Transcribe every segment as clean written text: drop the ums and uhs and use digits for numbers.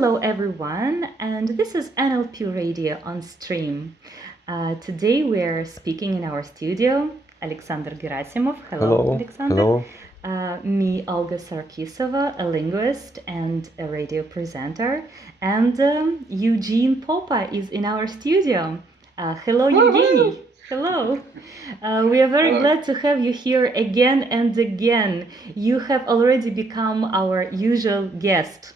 Hello everyone, and this is NLP Radio on stream. Today we're speaking in our studio. Alexander Gerasimov, hello Hello, Alexander. hello. Me, Olga Sarkisova, a linguist and a radio presenter. And Eugen Popa is in our studio. Hello Evgeny. Hello. We are very glad to have you here again and again. You have already become our usual guest.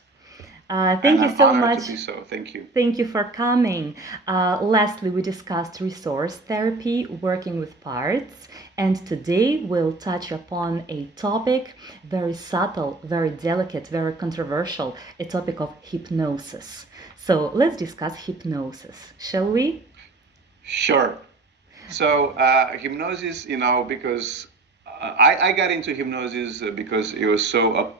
Thank you so much. To be so. Thank you. Thank you for coming. Lastly, we discussed resource therapy, working with parts, and today we'll touch upon a topic very subtle, very delicate, very controversial, a topic of hypnosis. So let's discuss hypnosis, shall we? Sure. So hypnosis, because I got into hypnosis because it was so,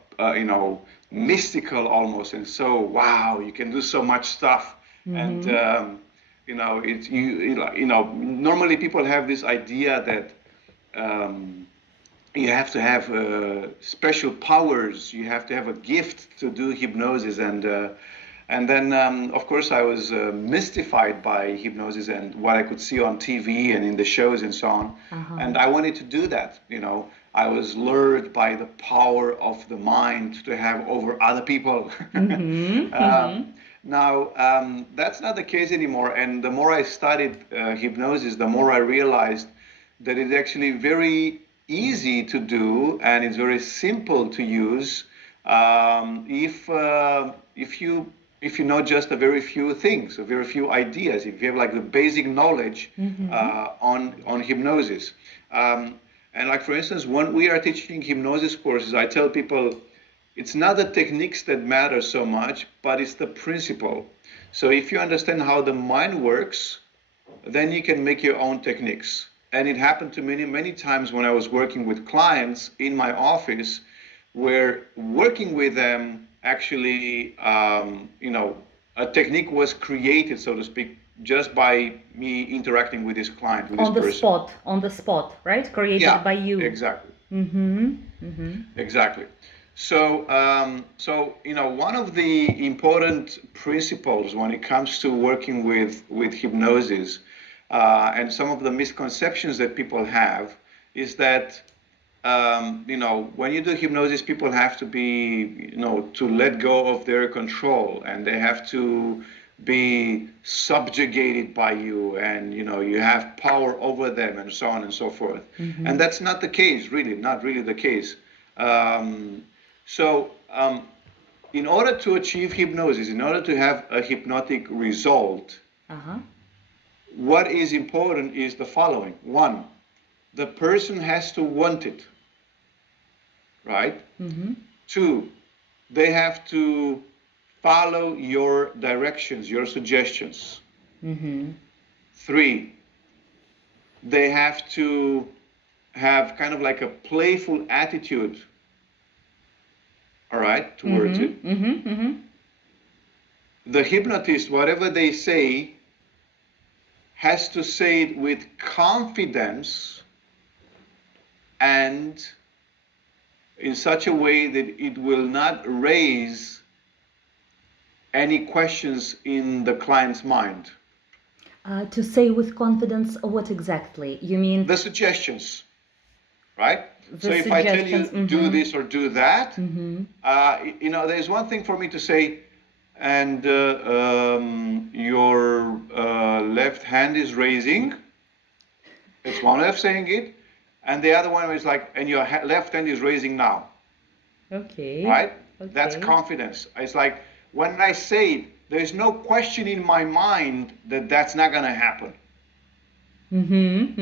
mystical almost, and so wow, you can do so much stuff. And normally people have this idea that you have to have special powers, you have to have a gift to do hypnosis, and then of course I was mystified by hypnosis and what I could see on TV and in the shows and so on. And I wanted to do that. I was lured by the power of the mind to have over other people. Now, that's not the case anymore. And the more I studied hypnosis, the more I realized that it's actually very easy to do and it's very simple to use if you know just a very few things, a very few ideas, if you have like the basic knowledge on hypnosis. And like, for instance, when we are teaching hypnosis courses, I tell people it's not the techniques that matter so much, but it's the principle. So if you understand how the mind works, then you can make your own techniques. And it happened to me many times when I was working with clients in my office, where working with them actually, a technique was created, so to speak, just by me interacting with this client, with this person. On the spot, right? Created by you. Exactly. Exactly. So, one of the important principles when it comes to working with hypnosis, and some of the misconceptions that people have, is that when you do hypnosis, people have to be, to let go of their control, and they have to be subjugated by you, and you have power over them, and so on and so forth. And that's not the case, really, not really the case. So in order to achieve hypnosis, in order to have a hypnotic result, what is important is the following. One, the person has to want it, right? Two, they have to follow your directions, your suggestions. Three, they have to have kind of like a playful attitude, all right, towards it. The hypnotist, whatever they say, has to say it with confidence and in such a way that it will not raise any questions in the client's mind. To say with confidence, what exactly? You mean? The suggestions, right? So if I tell you, do this or do that, there's one thing for me to say, and your left hand is raising. It's one way of saying it. And the other one is like, and your left hand is raising now. Okay. Right? Okay. That's confidence. It's like, when I say it, there's no question in my mind that that's not going to happen.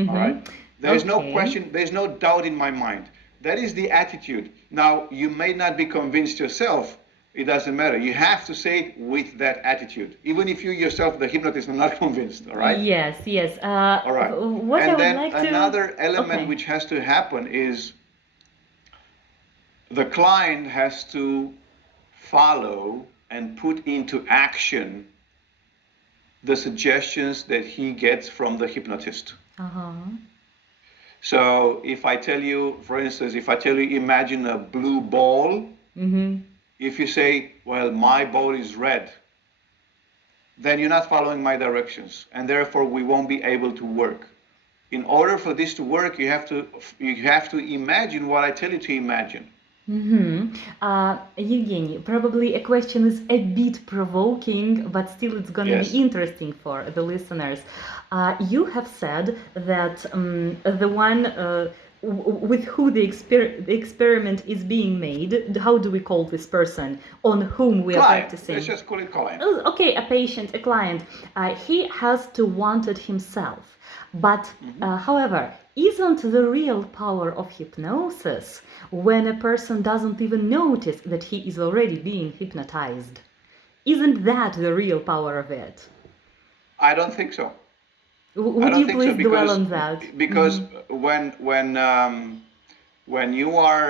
All right? There's no question, there's no doubt in my mind. That is the attitude. Now, you may not be convinced yourself. It doesn't matter. You have to say it with that attitude, even if you yourself, the hypnotist, are not convinced. All right? Yes. All right. And then another element which has to happen is the client has to follow and put into action the suggestions that he gets from the hypnotist. So if I tell you, for instance, if I tell you imagine a blue ball, If you say, well, my ball is red, then you're not following my directions, and therefore we won't be able to work. In order for this to work, you have to imagine what I tell you to imagine. Evgeny, probably a question is a bit provoking, but still it's going to Yes. be interesting for the listeners. You have said that the one with who the experiment is being made, how do we call this person on whom we are Client. practicing? Let's just call it client. Oh, okay, a patient, a client. He has to want it himself. But, however, isn't the real power of hypnosis when a person doesn't even notice that he is already being hypnotized? Isn't that the real power of it? I don't think so. Would you please dwell on that? Because when you are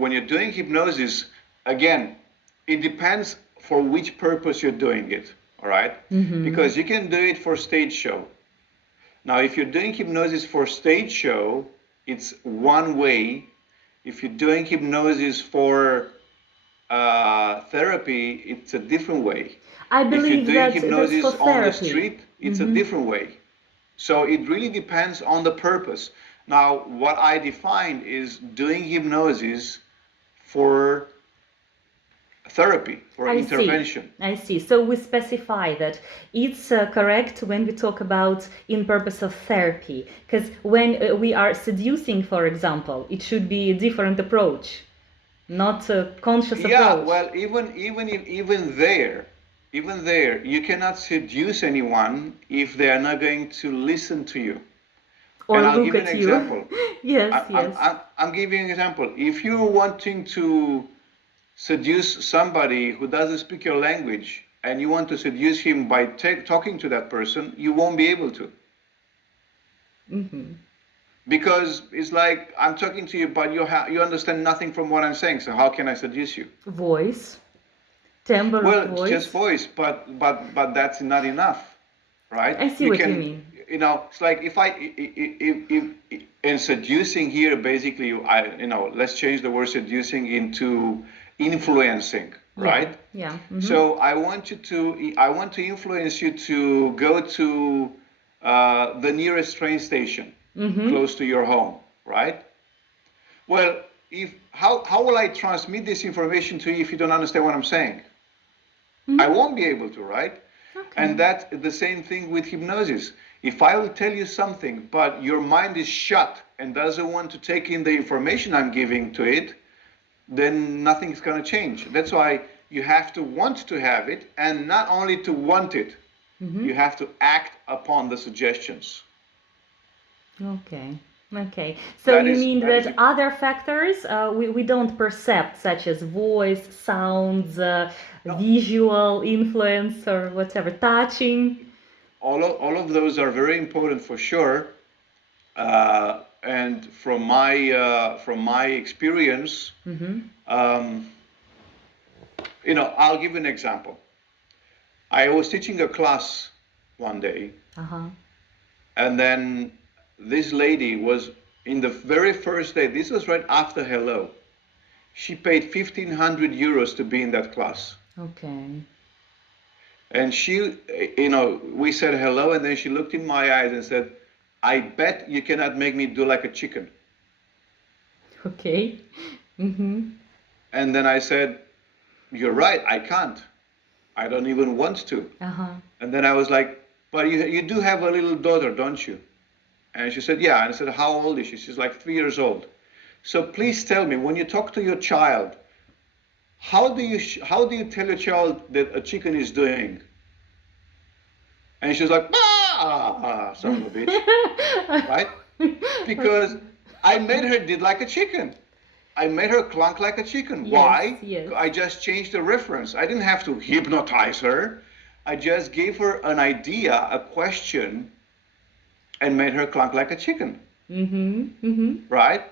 when you're doing hypnosis, again, it depends for which purpose you're doing it. All right? Because you can do it for stage show. Now, if you're doing hypnosis for stage show, it's one way. If you're doing hypnosis for therapy, it's a different way. I believe if you're doing that's hypnosis for on the therapy. street, it's a different way. So it really depends on the purpose. Now, what I define is doing hypnosis for therapy, for intervention. I see. So we specify that it's correct when we talk about in purpose of therapy, because when we are seducing, for example, it should be a different approach, not a conscious approach. Yeah, well, even there, you cannot seduce anyone if they are not going to listen to you. Or and I'll look give you at an you. example. Yes, I'm giving you an example. If you're wanting to seduce somebody who doesn't speak your language and you want to seduce him by talking to that person, you won't be able to. Because it's like I'm talking to you, but you understand nothing from what I'm saying. So how can I seduce you? Voice, timbre of voice. Well, just voice, but that's not enough, right? I see what you mean. You know, it's like if in seducing here, basically, let's change the word seducing into influencing, right? Yeah. So I want to influence you to go to the nearest train station close to your home, right? Well, how will I transmit this information to you if you don't understand what I'm saying? I won't be able to, right? Okay. And that's the same thing with hypnosis. If I will tell you something, but your mind is shut and doesn't want to take in the information I'm giving to it, then nothing's going to change. That's why you have to want to have it, and not only to want it, you have to act upon the suggestions. Okay. So you mean that other factors we don't perceive, such as voice, sounds, visual influence, or whatever, touching. All of those are very important for sure. And from my experience, I'll give you an example. I was teaching a class one day, and then this lady was in the very first day. This was right after hello. She paid 1,500 euros to be in that class. Okay. And she, we said hello, and then she looked in my eyes and said, "I bet you cannot make me do like a chicken." Okay. And then I said, "You're right, I can't. I don't even want to." And then I was like, "But you do have a little daughter, don't you?" And she said, "Yeah." And I said, "How old is she?" She's like 3 years old. "So please tell me, when you talk to your child, how do you tell your child that a chicken is doing?" And she was like, "Ah, son of a bitch," right? Because I made her did like a chicken. I made her clunk like a chicken. Why? Yes. I just changed the reference. I didn't have to hypnotize her. I just gave her an idea, a question, and made her clunk like a chicken. Right?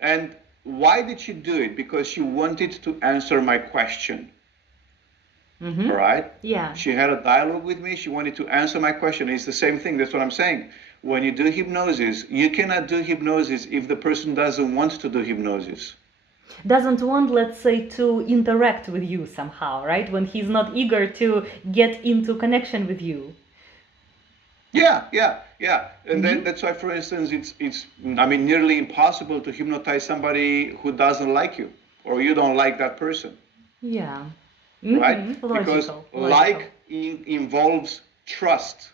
And why did she do it? Because she wanted to answer my question. Right? Yeah. She had a dialogue with me. She wanted to answer my question. It's the same thing. That's what I'm saying. When you do hypnosis, you cannot do hypnosis if the person doesn't want to do hypnosis. doesn't want, let's say, to interact with you somehow, right? When he's not eager to get into connection with you. Yeah. And then that's why, for instance, it's I mean, nearly impossible to hypnotize somebody who doesn't like you or you don't like that person, Yeah. right? Because Logical. like involves trust.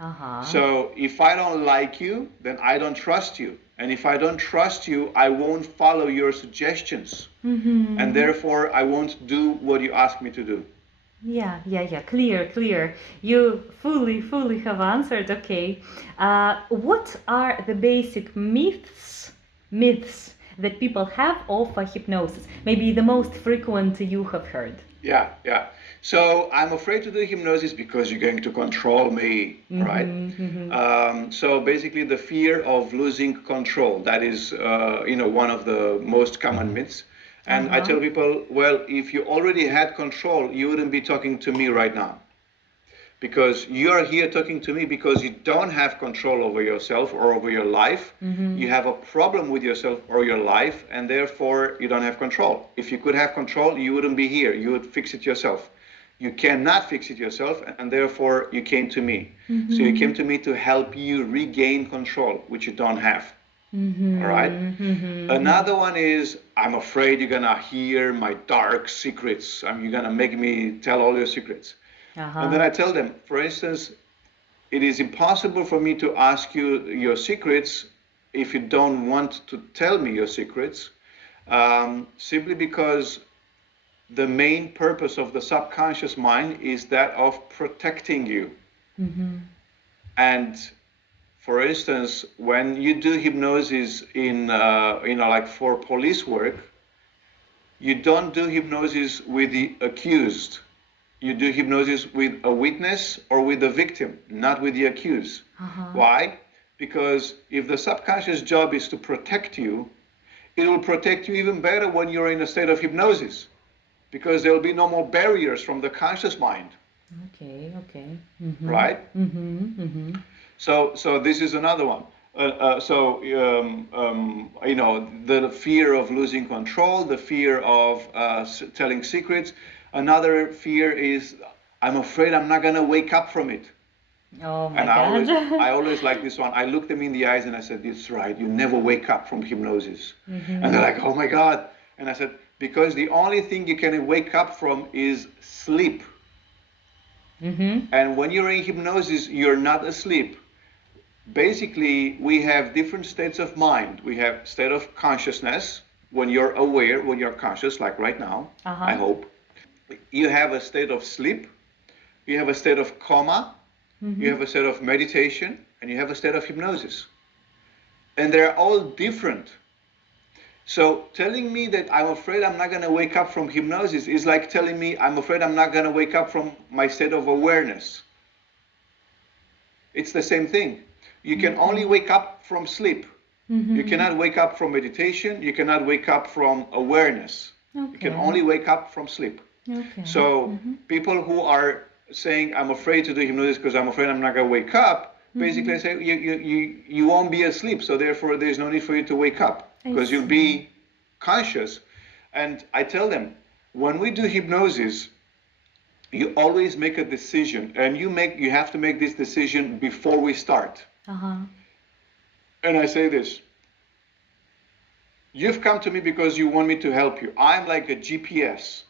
Uh-huh. So if I don't like you, then I don't trust you. And if I don't trust you, I won't follow your suggestions. And therefore, I won't do what you ask me to do. Yeah. Clear. You fully have answered. Okay. What are the basic myths that people have of hypnosis? Maybe the most frequent you have heard. Yeah. So I'm afraid to do hypnosis because you're going to control me, right? So basically, the fear of losing control. That is, one of the most common myths. And I tell people, well, if you already had control, you wouldn't be talking to me right now. Because you are here talking to me because you don't have control over yourself or over your life. You have a problem with yourself or your life, and therefore you don't have control. If you could have control, you wouldn't be here. You would fix it yourself. You cannot fix it yourself, and therefore you came to me. So you came to me to help you regain control, which you don't have. All right? Another one is, I'm afraid you're gonna hear my dark secrets. You're gonna make me tell all your secrets. And then I tell them, for instance, it is impossible for me to ask you your secrets if you don't want to tell me your secrets, simply because the main purpose of the subconscious mind is that of protecting you. And for instance, when you do hypnosis in, like for police work, you don't do hypnosis with the accused. You do hypnosis with a witness or with the victim, not with the accused. Why? Because if the subconscious job is to protect you, it will protect you even better when you're in a state of hypnosis, because there will be no more barriers from the conscious mind. Okay. Right? So this is another one. The fear of losing control, the fear of telling secrets. Another fear is, I'm afraid I'm not going to wake up from it. Oh my And God. I always like this one. I looked them in the eyes and I said, that's right, you never wake up from hypnosis. And they're like, oh my God. And I said, because the only thing you can wake up from is sleep. And when you're in hypnosis, you're not asleep. Basically, we have different states of mind. We have state of consciousness, when you're aware, when you're conscious, like right now, I hope. You have a state of sleep, you have a state of coma, you have a state of meditation, and you have a state of hypnosis. And they're all different. So telling me that I'm afraid I'm not going to wake up from hypnosis is like telling me I'm afraid I'm not going to wake up from my state of awareness. It's the same thing. You can only wake up from sleep. You cannot wake up from meditation. You cannot wake up from awareness. You can only wake up from sleep. So people who are saying, I'm afraid to do hypnosis because I'm afraid I'm not going to wake up, basically I say, you won't be asleep, so therefore there's no need for you to wake up, because you'll be conscious. And I tell them, when we do hypnosis, you always make a decision, and you have to make this decision before we start. And I say this, you've come to me because you want me to help you. I'm like a GPS.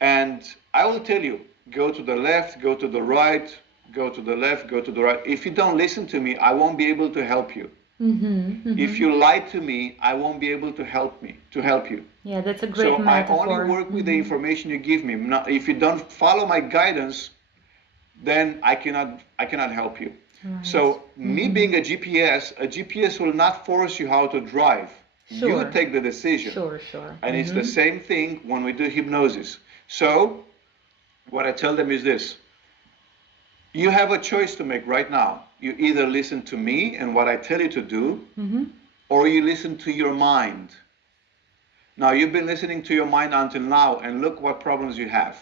And I will tell you, go to the left, go to the right, go to the left, go to the right. If you don't listen to me, I won't be able to help you. If you lie to me, I won't be able to help you. Yeah, that's a great metaphor. I only work with the information you give me. If you don't follow my guidance, then I cannot help you. So me being a GPS will not force you how to drive. You take the decision. And it's the same thing when we do hypnosis. So what I tell them is this. You have a choice to make right now. You either listen to me and what I tell you to do, or you listen to your mind. Now, you've been listening to your mind until now, and look what problems you have.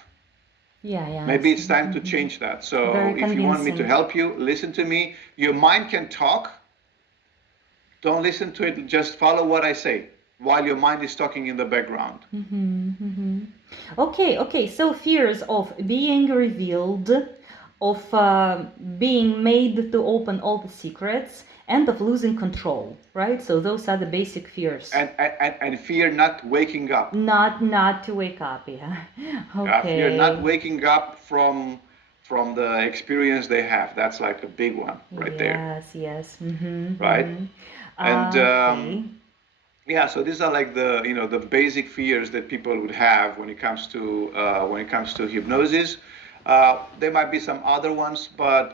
Maybe it's time to change that. So if you want me to help you, listen to me. Your mind can talk. Don't listen to it. Just follow what I say. while your mind is talking in the background. Okay. So fears of being revealed, of being made to open all the secrets, and of losing control, right? So those are the basic fears. And fear not waking up. Not to wake up, yeah. Fear not Okay. waking up from the experience they have. That's like a big one right there, Yes. right? And Okay. yeah, so these are like the basic fears that people would have when it comes to hypnosis. There might be some other ones, but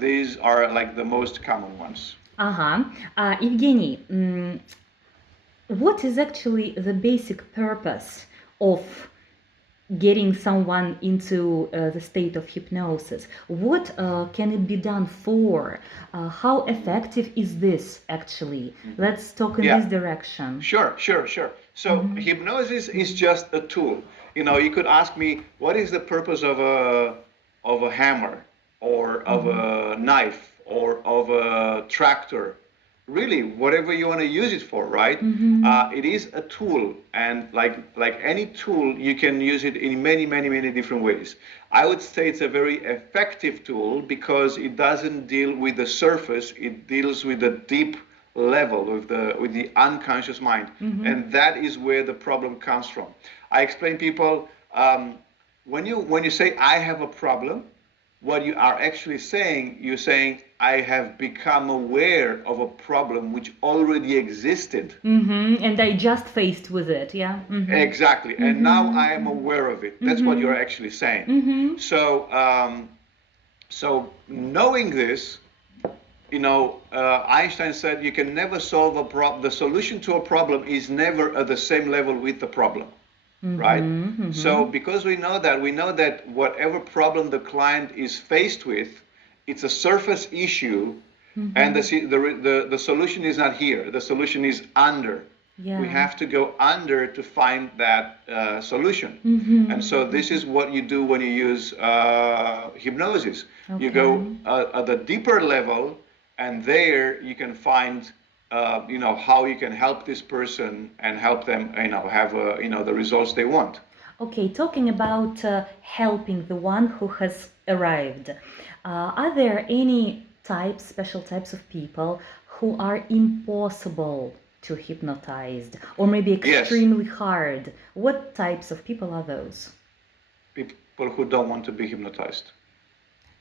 these are like the most common ones. Evgeny, what is actually the basic purpose of getting someone into the state of hypnosis? What can it be done for? How effective is this actually? Let's talk in this direction. Sure. So hypnosis is just a tool. You could ask me, what is the purpose of a hammer or of a knife or of a tractor? Really, whatever you want to use it for, right? It is a tool, and like any tool, you can use it in many different ways. I would say it's a very effective tool because it doesn't deal with the surface; it deals with the deep level, with the unconscious mind, and that is where the problem comes from. I explain people, when you say I have a problem, what you are actually saying, you're saying, I have become aware of a problem which already existed. And I just faced with it, yeah. Exactly. And now I am aware of it. That's what you're actually saying. So knowing this, Einstein said you can never solve a problem. The solution to a problem is never at the same level with the problem. Right? So because we know that whatever problem the client is faced with, it's a surface issue, and the solution is not here. The solution is under. Yeah. We have to go under to find that solution. And so this is what you do when you use hypnosis. You go at the deeper level, and there you can find how you can help this person and help them have the results they want. Okay, talking about helping the one who has arrived, are there any special types of people who are impossible to hypnotize, or maybe extremely hard? What types of people are those? People who don't want to be hypnotized.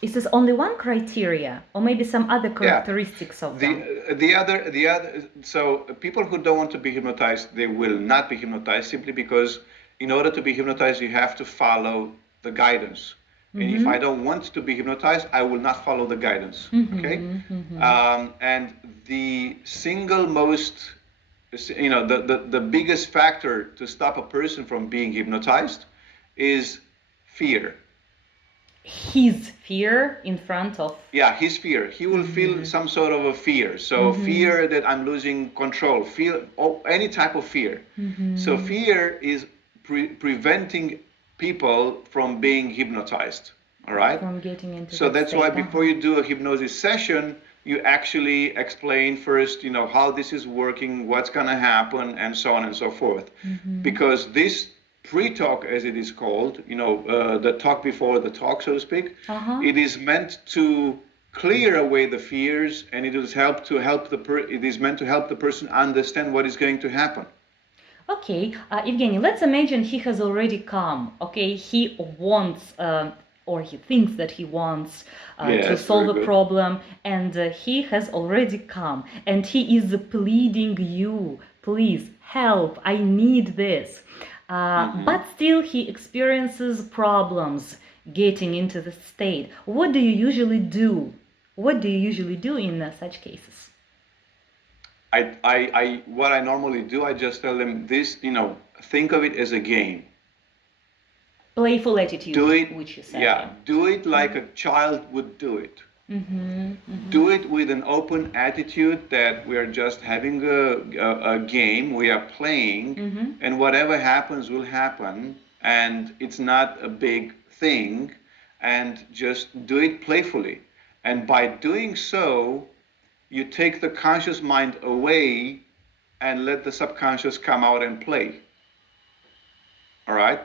Is this only one criteria, or maybe some other characteristics of them? The other. So people who don't want to be hypnotized, they will not be hypnotized simply because in order to be hypnotized, you have to follow the guidance. And if I don't want to be hypnotized, I will not follow the guidance. Okay. And the single most, the biggest factor to stop a person from being hypnotized is fear. His fear in front of... Yeah, his fear. He will feel some sort of a fear. So fear that I'm losing control, any type of fear. So fear is preventing people from being hypnotized. All right? From getting into so that's why before you do a hypnosis session, you actually explain first, how this is working, what's going to happen, and so on and so forth. Because this pre-talk, as it is called, the talk before the talk, so to speak, it is meant to clear away the fears, and it is it is meant to help the person understand what is going to happen. Okay, Evgeny, let's imagine he has already come. Okay, he wants, or he thinks that he wants to solve a problem, and he has already come, and he is pleading you, please help, I need this. But still he experiences problems getting into the state. What do you usually do? What do you usually do in such cases? What I normally do, I just tell them this, think of it as a game. Playful attitude, do it, which you say. Yeah, do it like a child would do it. Do it with an open attitude that we are just having a game, we are playing, and whatever happens will happen, and it's not a big thing, and just do it playfully. And by doing so, you take the conscious mind away and let the subconscious come out and play. All right?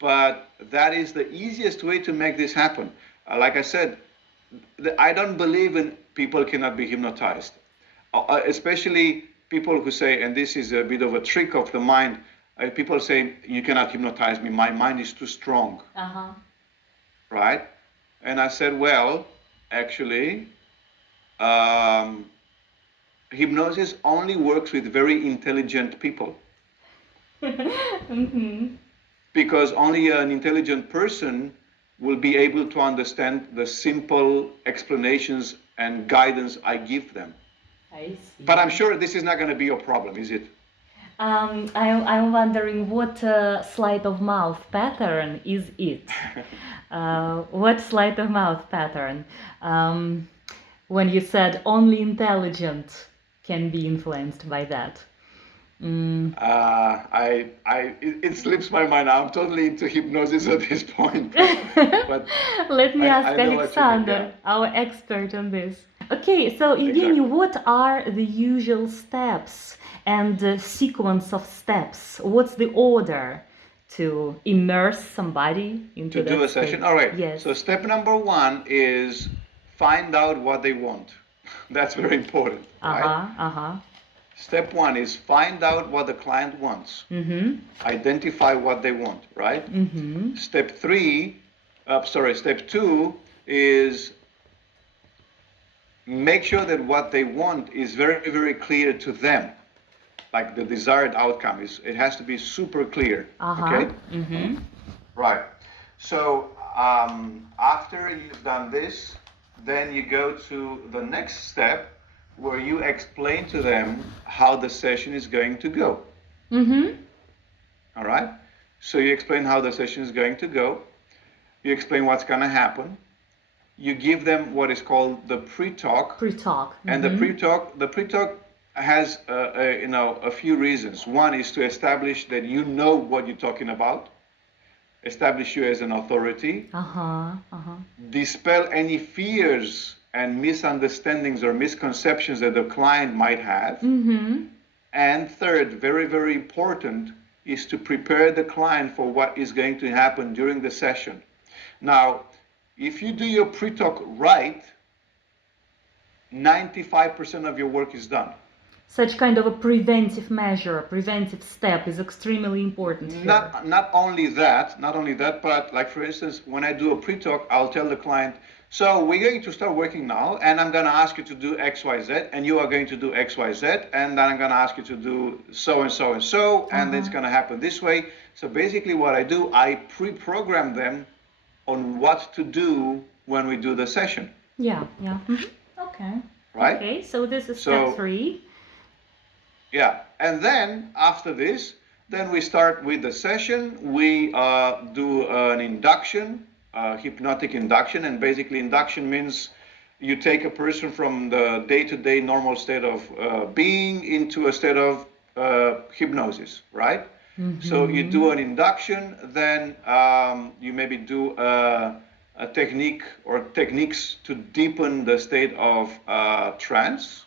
But that is the easiest way to make this happen. Like I said, I don't believe in people cannot be hypnotized, especially people who say, and this is a bit of a trick of the mind, people say, you cannot hypnotize me, my mind is too strong. Right? And I said, well, actually, hypnosis only works with very intelligent people. Because only an intelligent person will be able to understand the simple explanations and guidance I give them. I see. But I'm sure this is not going to be your problem, is it? I'm wondering what sleight of mouth pattern is it? What sleight of mouth pattern? When you said only intelligent can be influenced by that. It slips my mind. I'm totally into hypnosis at this point. But let me ask I know what you mean, Alexander, yeah. our expert on this. Okay, so Evgeny, Exactly. what are the usual steps and the sequence of steps? What's the order to immerse somebody into To do that a session? state? All right. Yes. So step number one is find out what they want. That's very important, right? Step one is find out what the client wants. Identify what they want, right? Step two is make sure that what they want is very, very clear to them. Like the desired outcome is, it has to be super clear. Okay? Right. So after you've done this, then you go to the next step where you explain to them how the session is going to go. All right? So you explain how the session is going to go. You explain what's going to happen. You give them what is called the pre-talk. Pre-talk. And the pre-talk has a few reasons. One is to establish that you know what you're talking about. Establish you as an authority. Dispel any fears and misunderstandings or misconceptions that the client might have. And third, very, very important, is to prepare the client for what is going to happen during the session. Now, if you do your pre-talk right, 95% of your work is done. Such kind of a preventive measure, a preventive step is extremely important here. Not only that, but like for instance, when I do a pre-talk, I'll tell the client, so we're going to start working now, and I'm going to ask you to do X, Y, Z, and you are going to do X, Y, Z, and then I'm going to ask you to do so and so and so, and it's going to happen this way. So basically what I do, I pre-program them on what to do when we do the session. Yeah. Okay. Right? Okay, so this is step 3. Yeah, and then after this, then we start with the session. We do an induction, hypnotic induction, and basically induction means you take a person from the day-to-day normal state of being into a state of hypnosis, right? So you do an induction, then you maybe do a technique or techniques to deepen the state of trance.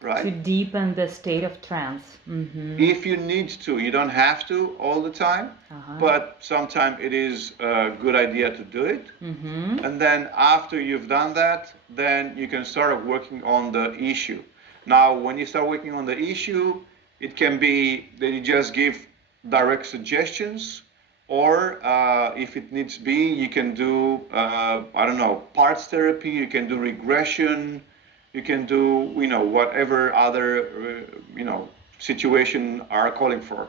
Right? To deepen the state of trance. If you need to, you don't have to all the time, but sometimes it is a good idea to do it. And then after you've done that, then you can start working on the issue. Now, when you start working on the issue, it can be that you just give direct suggestions, or if it needs be, you can do, parts therapy, you can do regression, you can do, whatever other, situation are calling for.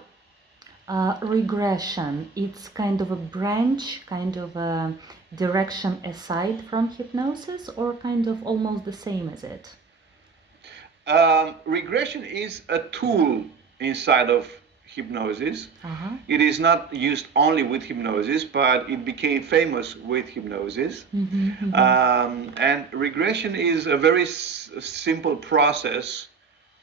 Regression, it's kind of a branch, kind of a direction aside from hypnosis, or kind of almost the same as it? Regression is a tool inside of hypnosis. It is not used only with hypnosis, but it became famous with hypnosis. And regression is a very simple process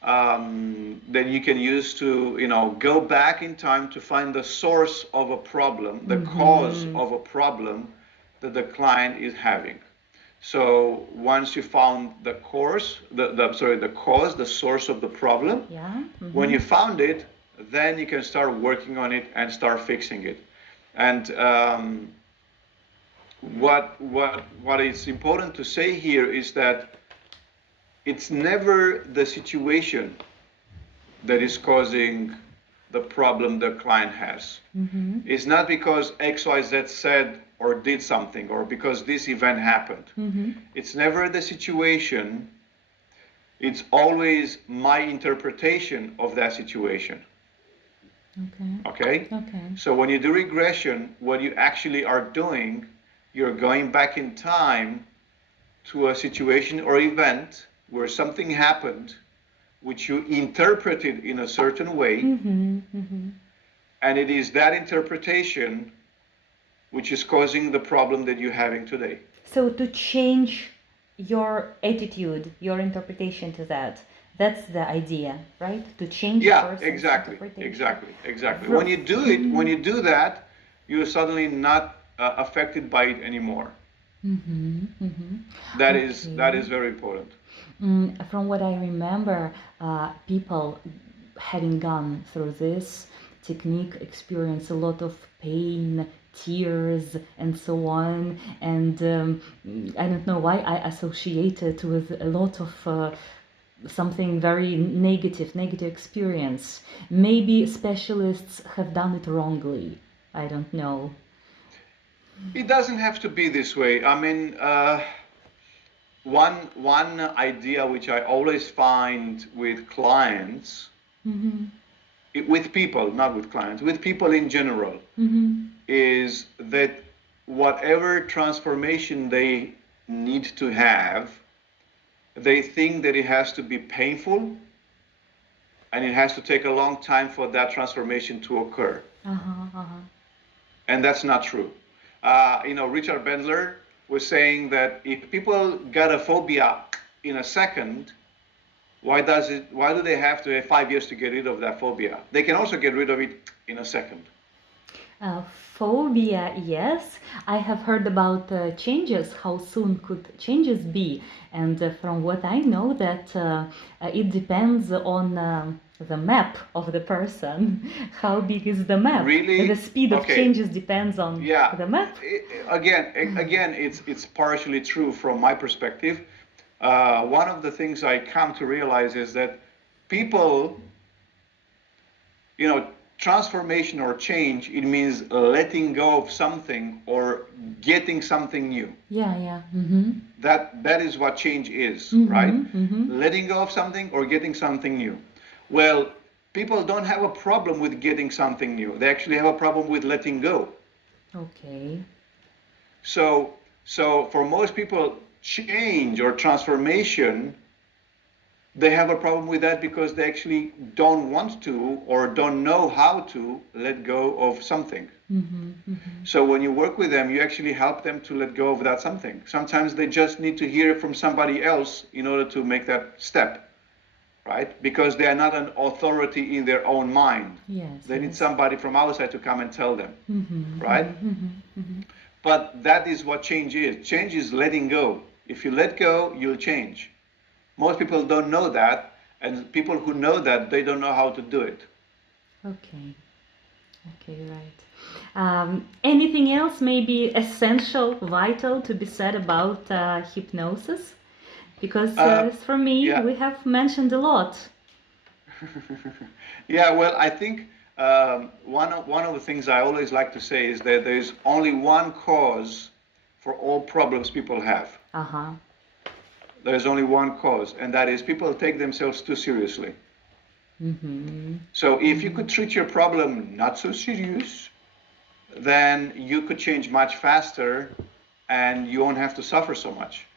that you can use to, go back in time to find the source of a problem, the cause of a problem that the client is having. So once you found the cause, the source of the problem, Yeah. when you found it, then you can start working on it and start fixing it. And what is important to say here is that it's never the situation that is causing the problem the client has. It's not because XYZ said or did something, or because this event happened. It's never the situation. It's always my interpretation of that situation. Okay? So when you do regression, what you actually are doing, you're going back in time to a situation or event where something happened which you interpreted in a certain way, and it is that interpretation which is causing the problem that you're having today. So to change your attitude, your interpretation to that, that's the idea, right? To change a person's interpretation. Exactly. When you do it, when you do that, you're suddenly not affected by it anymore. That is very important. From what I remember, people having gone through this technique experience a lot of pain, tears, and so on. And I don't know why I associate it with a lot of something very negative experience. Maybe specialists have done it wrongly. I don't know. It doesn't have to be this way. I mean, one idea which I always find with clients, with people, not with clients, with people in general, is that whatever transformation they need to have, they think that it has to be painful and it has to take a long time for that transformation to occur. And that's not true. Richard Bandler was saying that if people got a phobia in a second, why do they have to have 5 years to get rid of that phobia? They can also get rid of it in a second. Phobia, yes. I have heard about changes. How soon could changes be? And from what I know, that it depends on the map of the person. How big is the map? Really? The speed of changes depends on the map. Again, it's partially true from my perspective. One of the things I come to realize is that people, transformation or change, it means letting go of something or getting something new. That is what change is, right? Letting go of something or getting something new. Well, people don't have a problem with getting something new. They actually have a problem with letting go. Okay. So for most people, change or transformation, they have a problem with that because they actually don't want to or don't know how to let go of something. So when you work with them, you actually help them to let go of that something. Sometimes they just need to hear it from somebody else in order to make that step, right? Because they are not an authority in their own mind. They need somebody from outside to come and tell them, right? But that is what change is. Change is letting go. If you let go, you'll change. Most people don't know that, and people who know that, they don't know how to do it. Okay, right. Anything else maybe essential, vital to be said about hypnosis? Because for me, we have mentioned a lot. Yeah, well, I think one of the things I always like to say is that there's only one cause for all problems people have. There's only one cause, and that is people take themselves too seriously. So if you could treat your problem not so serious, then you could change much faster and you won't have to suffer so much.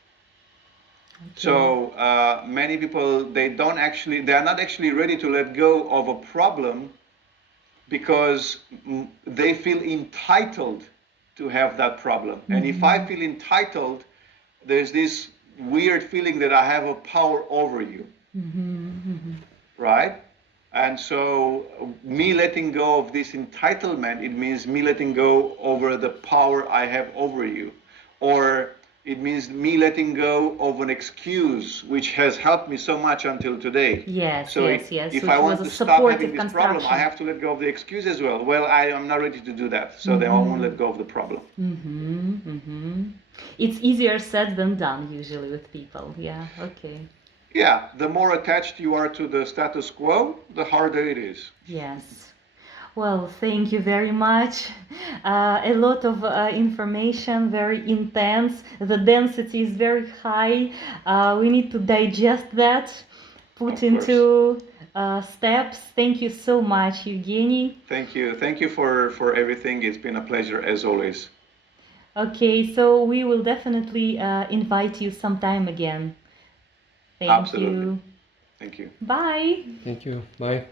So many people, they are not actually ready to let go of a problem because they feel entitled to have that problem. And if I feel entitled, there's this weird feeling that I have a power over you, right? And so me letting go of this entitlement, it means me letting go over the power I have over you. Or It means me letting go of an excuse, which has helped me so much until today. Yes, So yes, yes. if Which I was want a to stop having supportive this problem, I construction. have to let go of the excuse as well. Well, I'm not ready to do that, so then I won't let go of the problem. It's easier said than done usually with people. Yeah, okay. Yeah, the more attached you are to the status quo, the harder it is. Yes. Well, thank you very much. A lot of information, very intense. The density is very high. We need to digest that, put into steps. Thank you so much, Evgeny. Thank you. Thank you for everything. It's been a pleasure as always. Okay, so we will definitely invite you sometime again. Thank Absolutely. you. Thank you. Bye. Thank you. Bye.